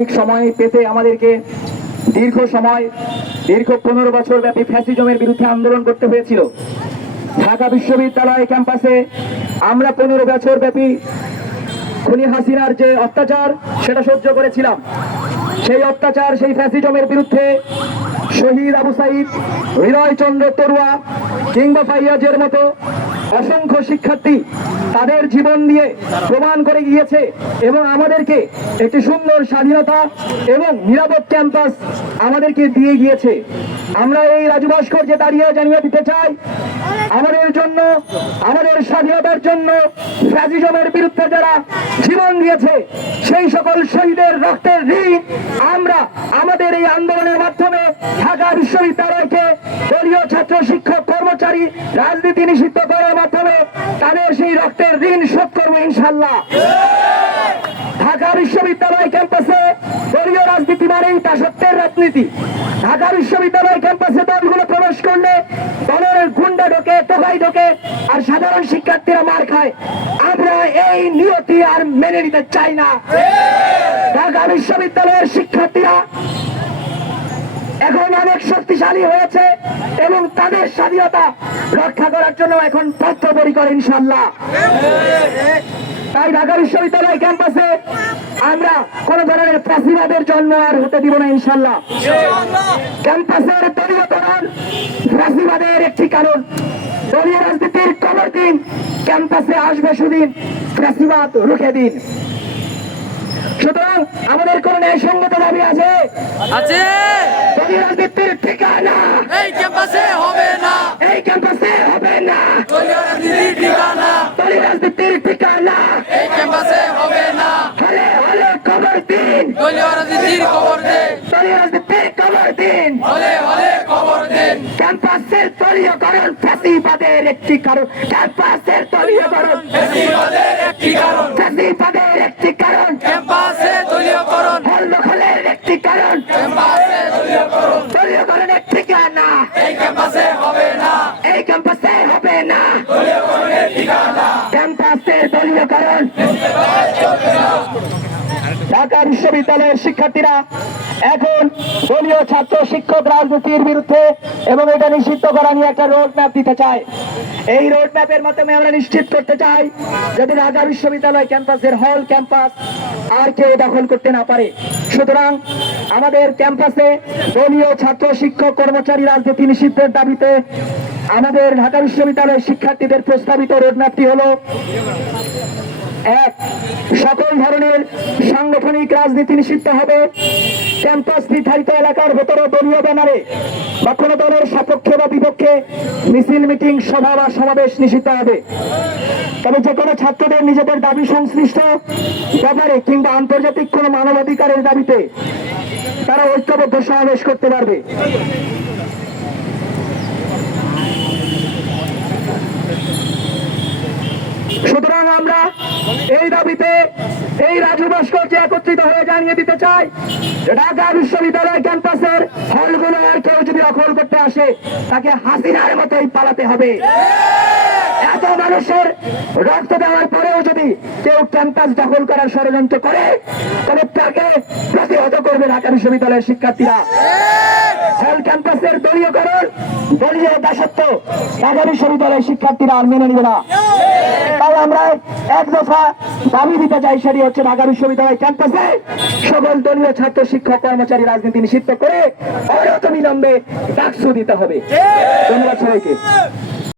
ঠিক সময় পেতে আমাদেরকে দীর্ঘ সময়, দীর্ঘ পনেরো বছর ব্যাপী ফ্যাসিজমের বিরুদ্ধে আন্দোলন করতে হয়েছিল। ঢাকা বিশ্ববিদ্যালয় ক্যাম্পাসে আমরা পনেরো বছর ব্যাপী খুনি হাসিনার যে অত্যাচার, সেটা সহ্য করেছিলাম। সেই অত্যাচার, সেই ফ্যাসিজমের বিরুদ্ধে শহীদ আবু সাইদ, হৃদয় চন্দ্র তরুয়া কিংবা ফাইয়াজের মতো অসংখ্য শিক্ষার্থী তাদের জীবন দিয়ে প্রমাণ করে গিয়েছে এবং আমাদেরকে একটি সুন্দর স্বাধীনতা এবং নিরাপদ ক্যাম্পাস আমাদেরকে দিয়ে গিয়েছে। আমরা এই রাজু ভাস্কর্যে দাঁড়িয়ে জানিয়ে দিতে চাই আমাদের জন্য, আমাদের স্বাধীনতার জন্য ফ্যাসিজমের বিরুদ্ধে যারা জীবন দিয়েছে, সেই সকল শহীদের রক্তের ঋণ আমরা আমাদের এই আন্দোলনের মাধ্যমে ঢাকা বিশ্ববিদ্যালয়কে দলীয় ছাত্র শিক্ষক কর্মচারী রাজনীতি নিষিদ্ধ করার মাধ্যমে তাদের সেই রক্তের ঋণ শোধ করব ইনশাল্লাহ ঢাকা বিশ্ববিদ্যালয় ক্যাম্পাসে দলীয় সত্যের রাজনীতি। ঢাকা বিশ্ববিদ্যালয় ক্যাম্পাসে দলগুলো প্রবেশ করলে দলের গুন্ডা ঢোকে তোকাই ঢোকে, আর সাধারণ শিক্ষার্থীরা মার খায়। আমরা এই নিয়তি আর মেনে নিতে চাই না। ঢাকা বিশ্ববিদ্যালয়ের শিক্ষার্থীরা এখন অনেক শক্তিশালী হয়েছে এবং তাদের স্বাধীনতা রক্ষা করার জন্য এখন বদ্ধপরিকর ইনশাল্লাহ তাই ঢাকা বিশ্ববিদ্যালয় ক্যাম্পাসে আমরা কোন ধরনের ফাঁসিবাদের জন্ম আর হতে দিব না ইনশাল্লাহ ক্যাম্পাসের দলীয়করণ ফাঁসিবাদের একটি কারণ। দলীয় রাজনীতির কবর দিন, ক্যাম্পাসে আসবে সুদিন ফাঁসিবাদ রুখে দিন। সুতরাং আমাদের কোন ন্যায়সঙ্গত দাবি আছে? আছে। রাজনীতির ঠিকানা? এই ক্যাম্পাসে হবে না। এই ক্যাম্পাসে হবে না। রাজনীতির ঠিকানা। রাজনীতির ঠিকানা? এই ক্যাম্পাসে হবে না। হলে হলে কবর দিন। দলীয় রাজনীতির খবর দে। দলীয় রাজনীতির কবর দিন। হলে হলে খবর দেন ক্যাম্পাসের দলীয়করণ ফ্যাসিবাদের একটি কারণ। ক্যাম্পাসের দলীয়করণ ফ্যাসিবাদের একটি কারণ। ঠিকানা। এই ক্যাম্পাসে হবে না। এই ক্যাম্পাসে হবে না। দলীয়করণের ঠিকানা। ক্যাম্পাসের দলীয়করণ। ঢাকা বিশ্ববিদ্যালয়ের শিক্ষার্থীরা এখন দলীয় ছাত্র শিক্ষক রাজনীতির বিরুদ্ধে এবং এটা নিষিদ্ধ করা নিয়ে একটা রোড ম্যাপ দিতে চায়। এই রোড ম্যাপের মাধ্যমে আমরা নিশ্চিত করতে চাই যদি ঢাকা বিশ্ববিদ্যালয় ক্যাম্পাসের হল ক্যাম্পাস আর কেউ দখল করতে না পারে। সুতরাং আমাদের ক্যাম্পাসে দলীয় ছাত্র শিক্ষক কর্মচারী রাজনীতি নিষিদ্ধের দাবিতে আমাদের ঢাকা বিশ্ববিদ্যালয়ের শিক্ষার্থীদের প্রস্তাবিত রোডম্যাপটি হলো এক, সকল ধরনের সাংগঠনিক রাজনীতি নিষিদ্ধ হবে। ক্যাম্পাস নির্ধারিত এলাকার ভেতরে দলীয় ব্যানারে বা কোনো দলের সপক্ষে বা বিপক্ষে মিছিল, মিটিং, সভা বা সমাবেশ নিষিদ্ধ হবে। তবে যে কোনো ছাত্রদের নিজেদের দাবি সংশ্লিষ্ট ব্যাপারে কিংবা আন্তর্জাতিক কোনো মানবাধিকারের দাবিতে তারা ঐক্যবদ্ধ সমাবেশ করতে পারবে সুতরাং আমরা এই দাবিতে এই রাজু ভাস্কর্যে একত্রিত হয়ে জানিয়ে দিতে চাই ঢাকা বিশ্ববিদ্যালয় ক্যাম্পাসের হলগুলো আর কেউ যদি দখল করতে আসে, তাকে হাসিনার মতোই পালাতে হবে। এত মানুষের রক্ত দেওয়ার পরেও যদি কেউ ক্যাম্পাস দখল করার ষড়যন্ত্র করে, তবে তাকে প্রতিহত করবে ঢাকা বিশ্ববিদ্যালয়ের শিক্ষার্থীরা। ক্যাম্পাসের দলীয়করণ, দলীয় দাসত্ব ঢাকা বিশ্ববিদ্যালয়ের শিক্ষার্থীরা আর মেনে নিবে না। তাই আমরা এক দফা দাবি দিতে চাই, সেটি হচ্ছে ঢাকা বিশ্ববিদ্যালয় ক্যাম্পাসে সকল দলীয় ছাত্র, শিক্ষক, কর্মচারী, রাজনীতি নিষিদ্ধ করে অনত বিলম্বে ডাকসু দিতে হবে। ধন্যবাদ সবাইকে।